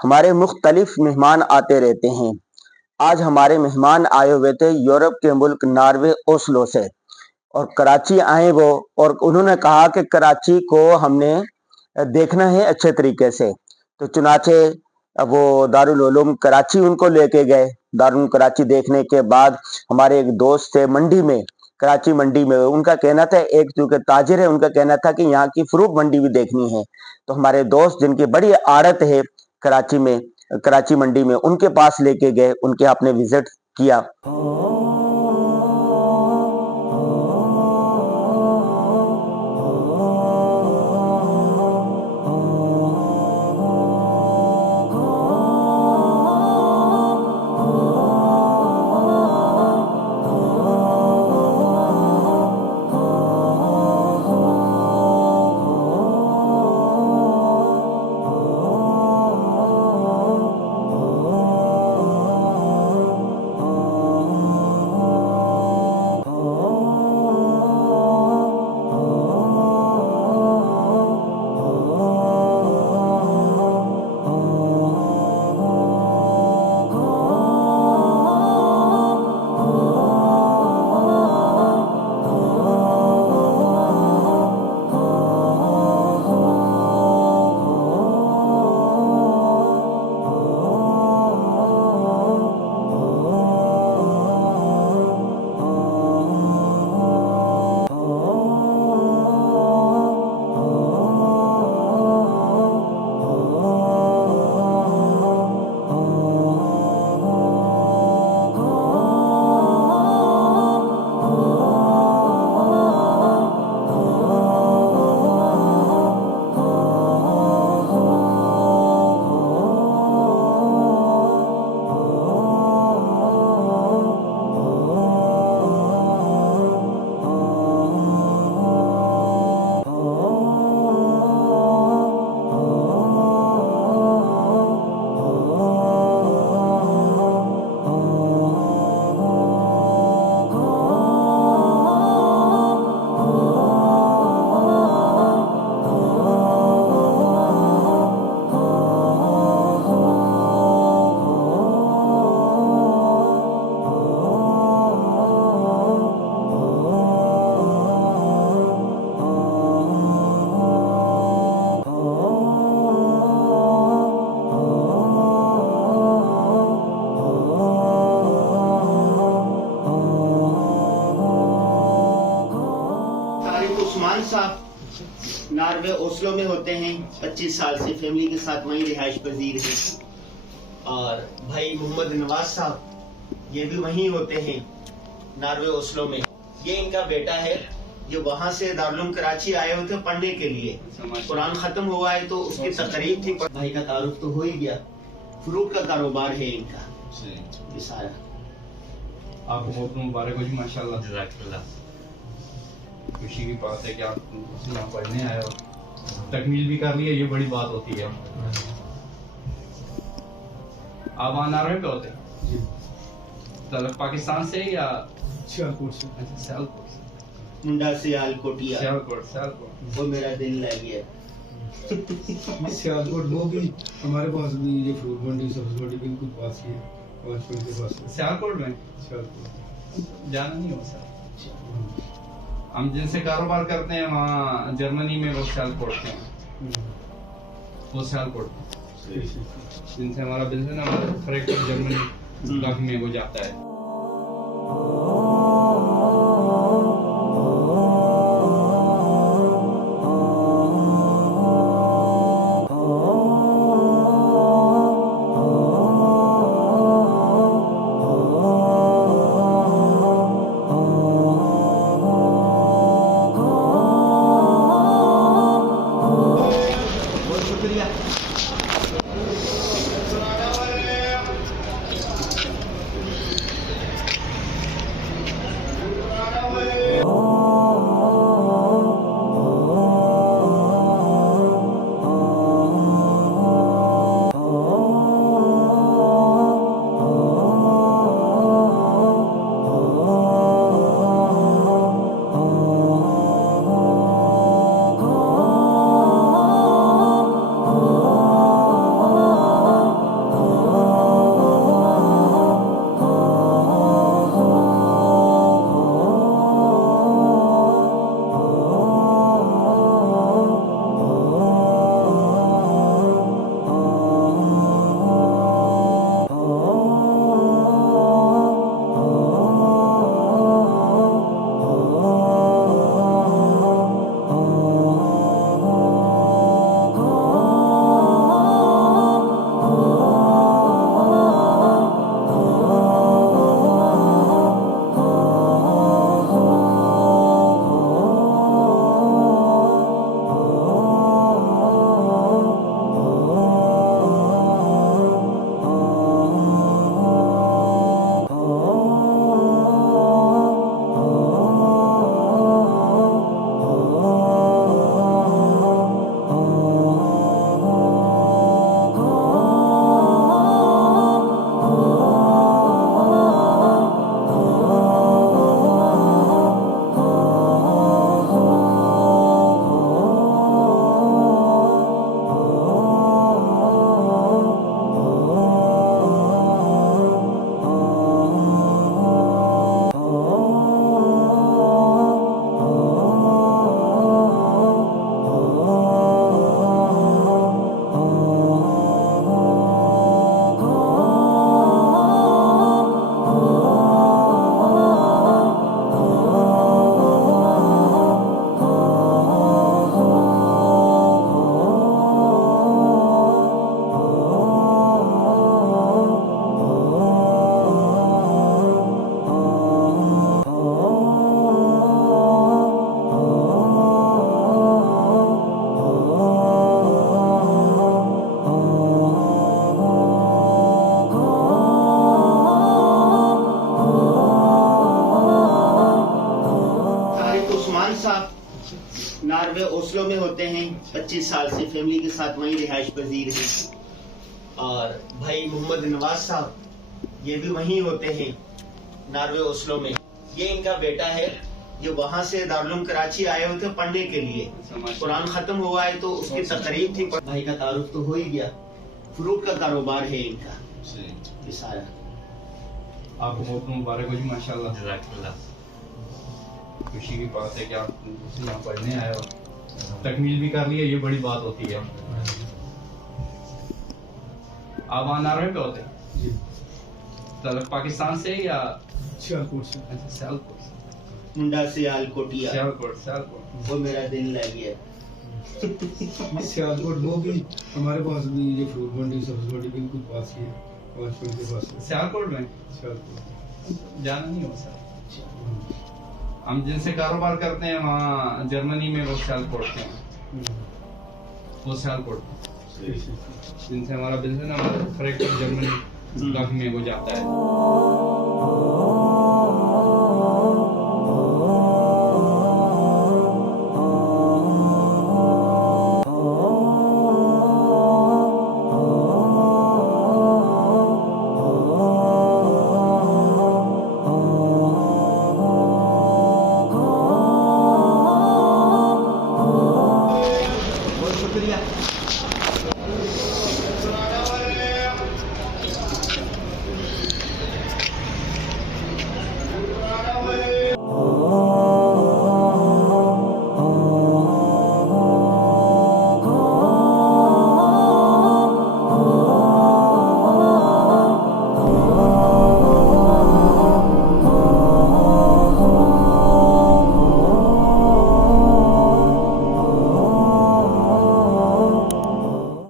हमारे मुख्तलिफ मेहमान आते रहते हैं। आज हमारे मेहमान आए हुए थे यूरोप के मुल्क नॉर्वे ओस्लो से, और कराची आए वो, और उन्होंने कहा कि कराची को हमने देखना है अच्छे तरीके से। तो चुनाचे वो दारुल उलूम कराची उनको लेके गए। दारुल कराची देखने के बाद हमारे एक दोस्त थे मंडी में, कराची मंडी में, उनका कहना था, एक जो के ताजिर है उनका कहना था कि यहाँ की फ्रूट मंडी भी देखनी है। तो हमारे दोस्त जिनकी बड़ी आड़त है कराची में, कराची मंडी में, उनके पास लेके गए, उनके आपने विजिट किया। उस्मान साहब नॉर्वे ओस्लो में होते हैं, 25 साल से फैमिली के साथ वहीं रिहाइश पजीर है। और भाई मोहम्मद नवाज साहब ये भी वहीं होते हैं नॉर्वे ओस्लो में। ये इनका बेटा है, ये वहां से दारुल कराची आए हुए थे पढ़ने के लिए। कुरान खत्म हुआ है तो उसकी तकरीब थी। भाई का तारुफ तो हो ही गया। फ्रूट का कारोबार है इनका ये सारा। आपको बहुत मुबारक हो जी, माशाल्लाह। जज़ाकल्लाह। खुशी की बात है कि आप यहाँ पढ़ने आए हो, तकमील भी कर लिया, ये बड़ी बात होती है। आप वहाँ नॉर्वे पे होते हैं जी? तो पाकिस्तान से या सियालकोट से? अच्छा, सियालकोट से। मुंडा सियालकोटिया, सियालकोट वो मेरा दिल लग गया। सियालकोट वो भी हमारे पास भी, ये फ्रूट मंडी सब्जी मंडी बिल्कुल पास ही है, 5 मिनट के पास। सियालकोट में? सियालकोट जाना नहीं हो सर। हम जिनसे कारोबार करते हैं वहाँ जर्मनी में, वो सियालकोट के हैं, वो सियालकोट जिनसे हमारा बिजनेस है, हमारा फ्रैक्ट जर्मनी में वो जाता है। 25 साल से फैमिली के साथ वहीं रिहाइश पजीर हैं। और भाई मोहम्मद नवाज साहब ये भी वहीं होते हैं, नार्वे ओस्लो में। ये इनका बेटा है, ये वहां से दारुल कराची आए हुए थे पढ़ने के लिए। कुरान खत्म हुआ है तो उसकी तकरीब थी। भाई का तारुफ तो हो ही गया। फ्रूट का कारोबार है इनका ये सारा। आपको बहुत मुबारक हो जी, माशाल्लाह। खुशी की बात है कि आप यहाँ पढ़ने आए हो, तकमील भी कर लिया, ये बड़ी बात होती है। आप वहाँ नार्वे पे होते हैं? जी, तलब पाकिस्तान से या? सियालकोट से। अच्छा, सियालकोट से। मुंडा से आलकोटिया, सियालकोट। वो मेरा दिल लग गया। सियालकोट वो भी हमारे पास भी ये फ्रूट मंडी सब्जी मंडी बिल्कुल पास ही है, 5 मिनट के पास है। सियालकोट में सियालकोट जाना नहीं हो सर। हम जिनसे कारोबार करते हैं वहाँ जर्मनी में, वो सियालकोट के हैं। वो सियालकोट जिनसे हमारा बिजनेस है, हमारा फ्रैंकफर्ट जर्मनी काफी में वो जाता है।